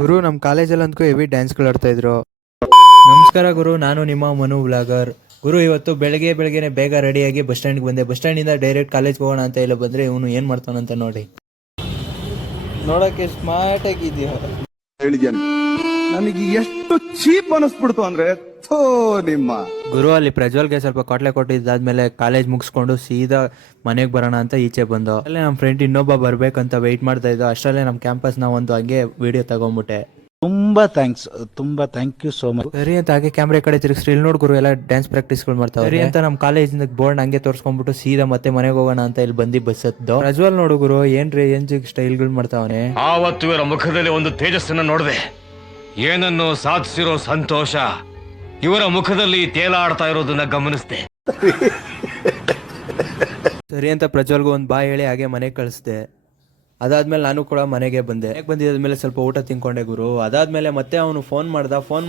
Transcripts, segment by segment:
ಗುರು ನಮ್ಮ ಕಾಲೇಜಲ್ಲಿ ಅಂದ್ಕೂ ಹೆವಿ ಡ್ಯಾನ್ಸ್ಗಳು ಆಡ್ತಾ ಇದ್ರು. ನಮಸ್ಕಾರ ಗುರು, ನಾನು ನಿಮ್ಮ ಮನು ವ್ಲಾಗರ್. ಗುರು, ಇವತ್ತು ಬೆಳಗ್ಗೆನೆ ಬೇಗ ರೆಡಿಯಾಗಿ ಬಸ್ ಸ್ಟ್ಯಾಂಡ್ಗೆ ಬಂದೆ. ಬಸ್ ಸ್ಟ್ಯಾಂಡಿಂದ ಡೈರೆಕ್ಟ್ ಕಾಲೇಜ್ಗೆ ಹೋಗೋಣ ಅಂತ ಇಲ್ಲ ಬಂದರೆ ಇವನು ಏನು ಮಾಡ್ತಾನಂತ ನೋಡಿ. ನೋಡೋಕ್ಕೆ ಸ್ಮಾರ್ಟ್ ಆಗಿದೆಯಾ? ಹೇಳಿದ್ಯಾನೆ ನನಗೆ ಎಷ್ಟು ಚೀಪ್ ಅನಿಸ್ಬಿಡ್ತು ಅಂದ್ರೆ ನಿಮ್ಮ ಗುರು, ಅಲ್ಲಿ ಪ್ರಜ್ವಲ್ಗೆ ಸ್ವಲ್ಪ ಕೊಟ್ಲೆ ಕೊಟ್ಟಿದ್ದಾದ್ಮೇಲೆ ಕಾಲೇಜ್ ಮುಗಿಸ್ಕೊಂಡು ಸೀದಾ ಮನೆಗೆ ಬರೋಣ ಅಂತ ಈಚೆ ಬಂದು ಅಲ್ಲೇ ನಮ್ಮ ಫ್ರೆಂಡ್ ಇನ್ನೊಬ್ಬ ಬರ್ಬೇಕಂತ ವೆಯ್ಟ್ ಮಾಡ್ತಾ ಇದ್ದೋ ಅಷ್ಟರಲ್ಲೇ ನಮ್ಮ ಕ್ಯಾಂಪಸ್ನ ಒಂದು ಹಂಗೆ ವಿಡಿಯೋ ತಗೊಂಡ್ಬಿಟ್ಟೆ. ತುಂಬಾ ಥ್ಯಾಂಕ್ ಯು ಸೋ ಮಚ್. ಸರಿ ಅಂತ ಹಾಗೆ ಕ್ಯಾಮ್ರಾ ಕಡೆ ತಿರುಗಿಸ್ರಿ. ಇಲ್ಲಿ ನೋಡ್ ಗುರು, ಎಲ್ಲ ಡ್ಯಾನ್ಸ್ ಪ್ರಾಕ್ಟೀಸ್ಗಳು ಮಾಡ್ತಾವೆ. ಸರಿ ಅಂತ ನಮ್ಮ ಕಾಲೇಜಿಂದ ಬೋರ್ಡ್ ಹಂಗೆ ತೋರಿಸ್ಕೊಂಡ್ಬಿಟ್ಟು ಸೀದಾ ಮತ್ತೆ ಮನೆಗೆ ಹೋಗೋಣ ಅಂತ ಇಲ್ಲಿ ಬಂದು ಬಸ್ ಹತ್ತೋ. ಪ್ರಜ್ವಲ್ ನೋಡು ಗುರು, ಏನ್ರಿ ಸ್ಟೈಲ್ಗಳು ಮಾಡ್ತಾವನೆ. ಆವತ್ತು ಇವರ ಮುಖದಲ್ಲಿ ಒಂದು ತೇಜಸ್ಸನ್ನ ನೋಡಿದೆ. ಏನನ್ನು ಸಾಧಿಸಿರೋ ಸಂತೋಷ ಇವರ ಮುಖದಲ್ಲಿ ತೇಲಾಡ್ತಾ ಇರೋದನ್ನ ಗಮನಿಸಿದೆ. ಸರಿ ಅಂತ ಪ್ರಜ್ವಲ್ಗೂ ಒಂದು ಬಾಯ್ ಹೇಳಿ ಹಾಗೆ ಮನೆಗೆ ಕಳಿಸ್ದೆ. ಅದಾದ್ಮೇಲೆ ನಾನು ಕೂಡ ಮನೆಗೆ ಬಂದಿದ್ದಾದ್ಮೇಲೆ ಸ್ವಲ್ಪ ಊಟ ತಿನ್ಕೊಂಡೆ ಗುರು. ಅದಾದ್ಮೇಲೆ ಮತ್ತೆ ಅವನು ಫೋನ್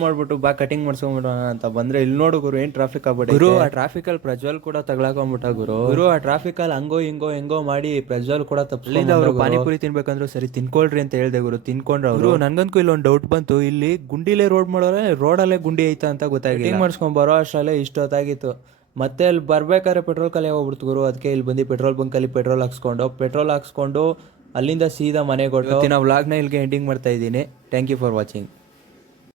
ಮಾಡ್ಬಿಟ್ಟು ಬಾ ಕಟಿಂಗ್ ಮಾಡ್ಸ್ಕೊಂಡ್ಬಿಡೋಣ ಅಂತ ಬಂದ್ರೆ ಇಲ್ಲಿ ನೋಡು ಗುರು, ಏನ್ ಟ್ರಾಫಿಕ್ ಆಗ್ಬಿಟ್ಟು ಗುರು. ಆ ಟ್ರಾಫಿಕ್ ಅಲ್ಲಿ ಪ್ರಜ್ವಲ್ ಕೂಡ ತಗೊಳಕೊಂಡ್ಬಿಟ್ಟ ಗುರು. ಆ ಟ್ರಾಫಿಕ್ ಅಲ್ಲಿ ಹಂಗೋ ಹಿಂಗೋ ಮಾಡಿ ಪ್ರಜ್ವಲ್ ಕೂಡ ತಪ್ಪಿಸಿದ. ಅವರು ಪಾನಿಪುರಿ ತಿನ್ಬೇಕಂದ್ರು ಸರಿ ತಿನ್ಕೊಳ್ರಿ ಅಂತ ಹೇಳ್ದೆ ಗುರು. ತಿನ್ಕೊಂಡ್ರೆ ಅವರು. ನನ್ಗಂತೂ ಇಲ್ಲೊಂದು ಡೌಟ್ ಬಂತು, ಇಲ್ಲಿ ಗುಂಡಿಲೇ ರೋಡ್ ಮಾಡೋರೆ, ರೋಡಲ್ಲೇ ಗುಂಡಿ ಐತಾ ಅಂತ ಗೊತ್ತಾಗಿ ಕಟಿಂಗ್ ಮಾಡ್ಸ್ಕೊಂಡ್ ಬರೋ ಅಷ್ಟರಲ್ಲೇ ಇಷ್ಟೊತ್ತಾಗಿತ್ತು. ಮತ್ತೆ ಅಲ್ಲಿ ಬರ್ಬೇಕಾದ್ರೆ ಪೆಟ್ರೋಲ್ ಖಾಲಿ ಹೋಗ್ಬಿಡ್ತು ಗುರು. ಅದಕ್ಕೆ ಇಲ್ಲಿ ಬಂದು ಪೆಟ್ರೋಲ್ ಬಂಕ್ ಅಲ್ಲಿ ಪೆಟ್ರೋಲ್ ಹಾಕ್ಸ್ಕೊಂಡು ಅಲ್ಲಿಂದ ಸೀದಾ ಮನೆಗೆ ಹೊರಟು. ಇವತ್ತಿನ ವ್ಲಾಗ್ನ ಇಲ್ಲಿಗೆ ಎಂಡಿಂಗ್ ಮಾಡ್ತಾ ಇದ್ದೀನಿ. Thank you for watching.